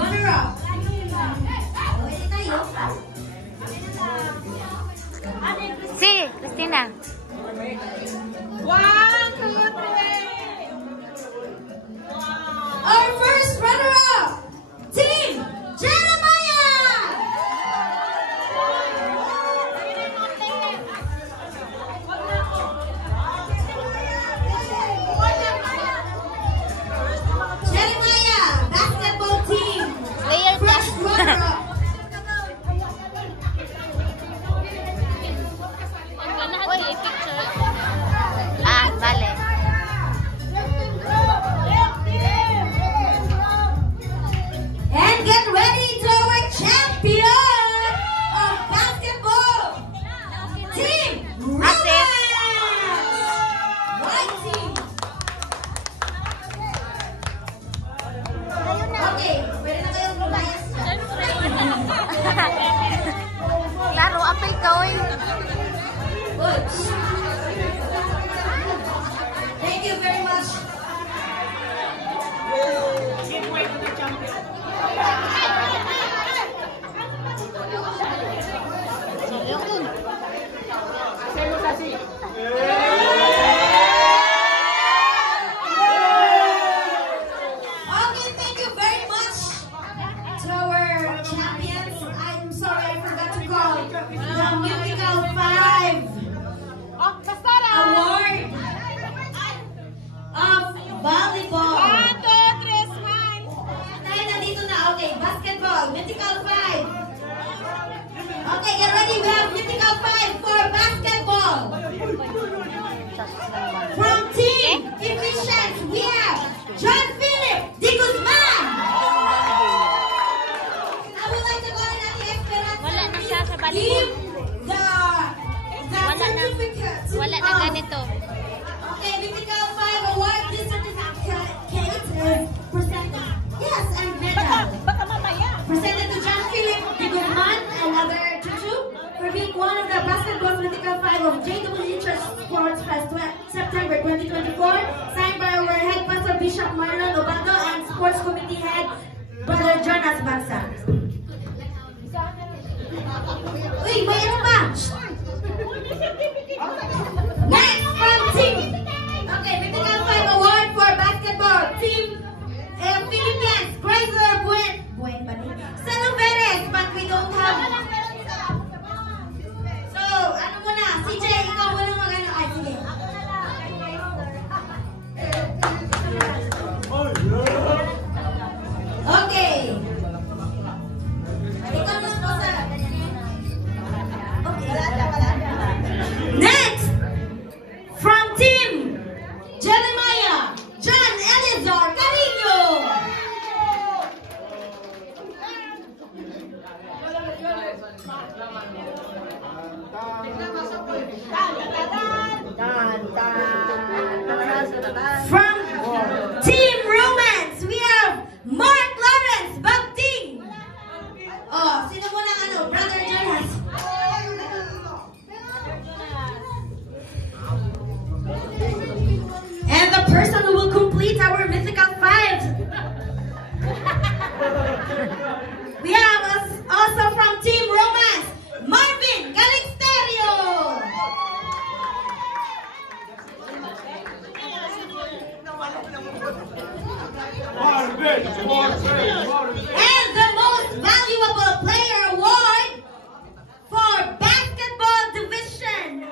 runner-up. Si, Christina. 1, 2, 3. Our first runner-up, Team Jeremiah. Jeremiah, basketball team. First runner-up. Uy, picture. Ah, vale. And get ready to our champion of basketball, Team Romance! White team. Okay, pwede na kayong lumayas dyan. Klaro, apay ka, uy. Good. Thank you very much. Okay, thank you very much to our champions. I'm sorry I forgot to call the Musical 5 Award of volleyball. 1, 2, 3, smile. Tayo nandito na. Okay, basketball, Mythical 5. Okay, get ready. We have Mythical 5 for basketball. From Team Efficiency, we have John Philip De Guzman. I would like to call in Ate Esperanza. Wala na siya sa Give volleyball. the Wala na. certificate. Wala na ganito. Okay, Mythical 5 Award. This certificate is presented. Yes, and medal. Baka mamaya. Presented to John Philip De Guzman and other Chuchu for being one of the basketball Mythical 5 of JWE Church Sports Fest September 2024. Signed by our head pastor Bishop Marlon Obando and sports committee head Brother Jonas Bansa. Uy, may ano ba? Next from Team. Okay, Mythical 5 Award for basketball Team Philippines. Chrysler Buen Saluveres, but we don't have. So, ano muna? CJ, ikaw muna mag-ano. Ay, sige. Okay. Ikaw na po sa... Okay. Next, from Team Jeremiah, John Elizar Carino. From Team Romance, we have Mark Lawrence Bagting. Oh, sino muna ano? Brother Jonas. And the person who will complete our Mythical 5. We have also from Team Romance, Marvin Calixterio. And the most valuable player award for basketball division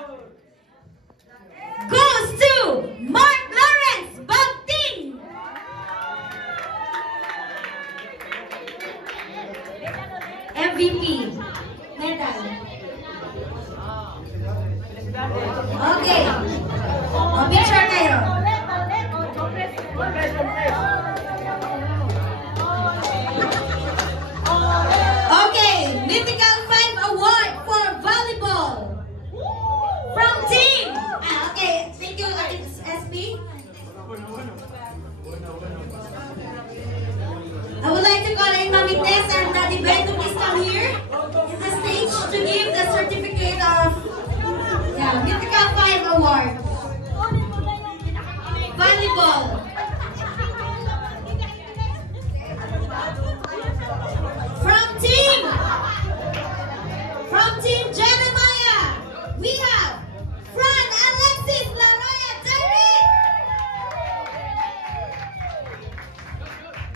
goes to Mark Lawrence Bagting. MVP medal. Okay. O, picture kayo. Okay, Mythical 5 Award for volleyball from Team. Okay, thank you, SB. I would like to call in Mami Tess and Daddy Ben to please come here in the stage to give the certificate of Mythical 5 Award. Volleyball.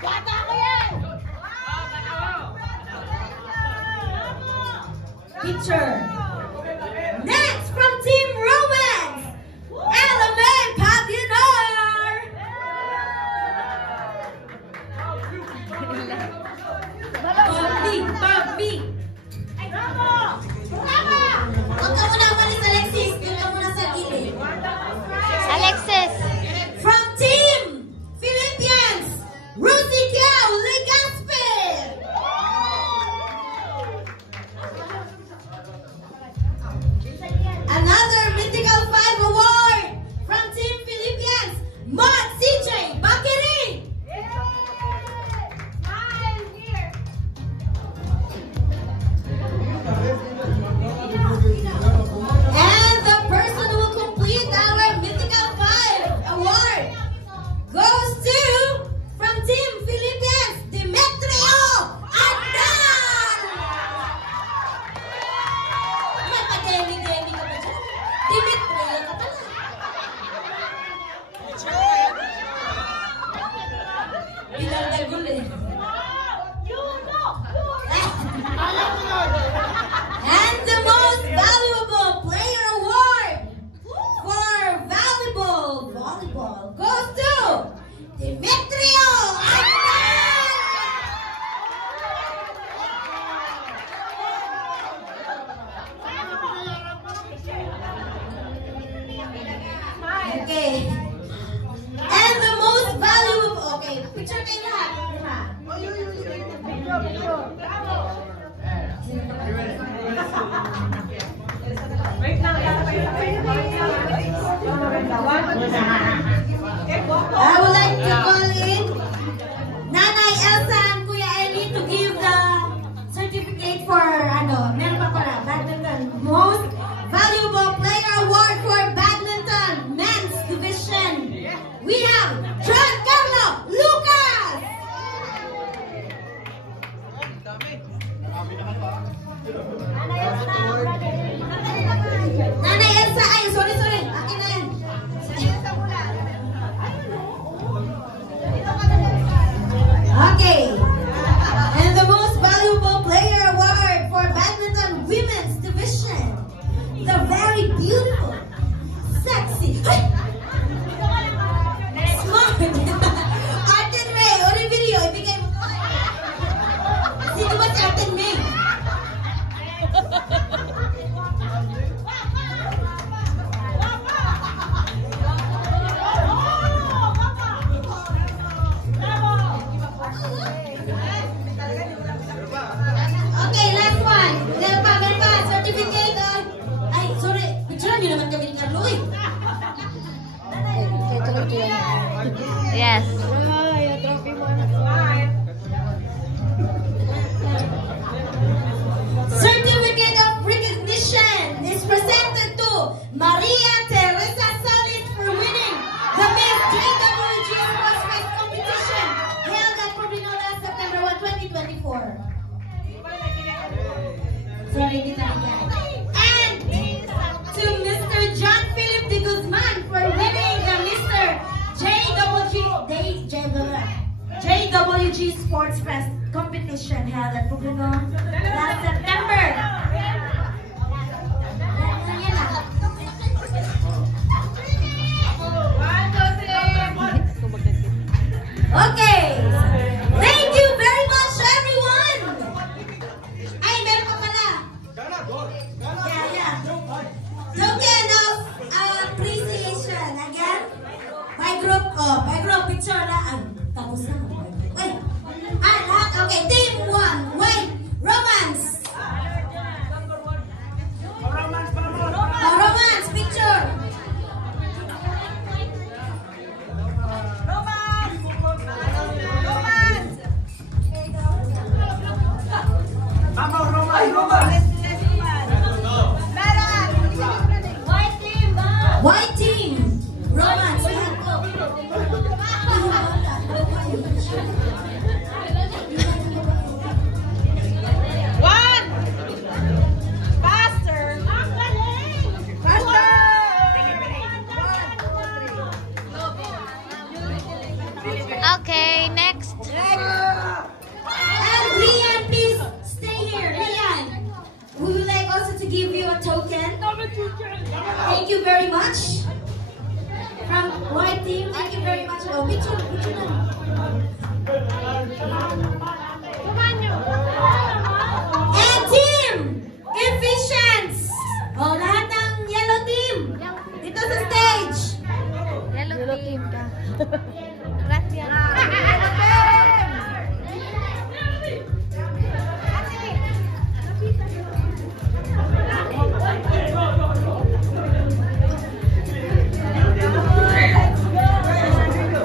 Bata ko yan! Picture. Next from Team Romance, Element Paginar. Papi. Huwag ka muna umalis, Alexis. Doon ka muna sa gilid. Alexis. From Team Philippines, Rosie Kiao Legaspe. Another Mythical 5 award from Team Philippines, Mod CJ Bakiri. And the person who will complete our Mythical 5 award goes to, from Team Philippines, Demetrio Ardan! May pa-demi-demi ka ba dyan? Demetrio ka pala. Pinagdagul eh. And the most valuable player award for volleyball goes to Demetrio Ardan! Okay. And the most valuable, okay, picture kayo lahat. I would like to call in Nanay Elsa and Kuya Eli to give the certificate for, meron pa pala, badminton. Most Valuable Player Award for Badminton Men's Division. We have John Carlo Lucas. Nanay Elsa, ay, sorry. Akin na yan. Okay. And the most valuable player award for badminton women's division. The very beautiful, sexy, smart, Arden May. Uri video, ibigay mo. Sino ba si Arden May? Okay, last one. Meron pa. Certificate. Ay, sorry. Picture nyo naman kami ni Carlo eh. Yes. Certificate of recognition is presented to Maria Teresa Solis for winning the Miss JWG Sports Fest competition held at Probinola September 1, 2024. Sorry, kita yan. And to Mr. John Philip de Guzman for winning the Mr. JWG Sports Fest competition held at Probinola last September. Okay. Thank you very much, everyone. Ay, meron pa pala. Yeah. Token of appreciation. Again, by group, picture na. Tapos na. Wait. Lahat. Okay, team 1. Wait. Romance. Romance, picture. And team Efficients. Oh, lahat ng yellow team. Dito sa stage. Yellow team ka. Rat yan.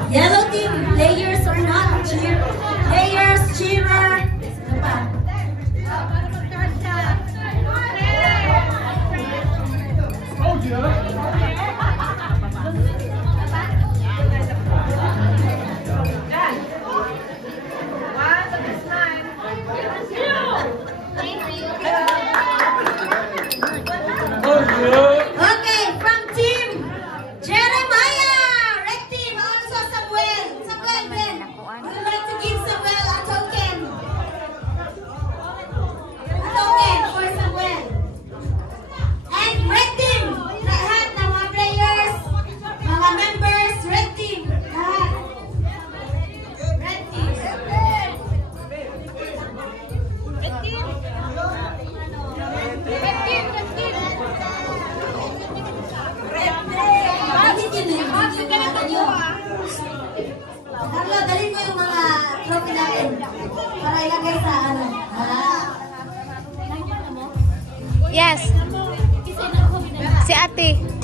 Yellow team, players or not, players, cheerer. Ano pa? Okay, from team Jeremiah, red team, also Samuel. Samuel, Ben, would you like to give Samuel a token? A token for Samuel. And red team, lahat ng mga players, mga members, red team, lahat. Red team. Carlo, dalhin mo yung mga trophy natin para ilagay sa ano. Yes. Si ate.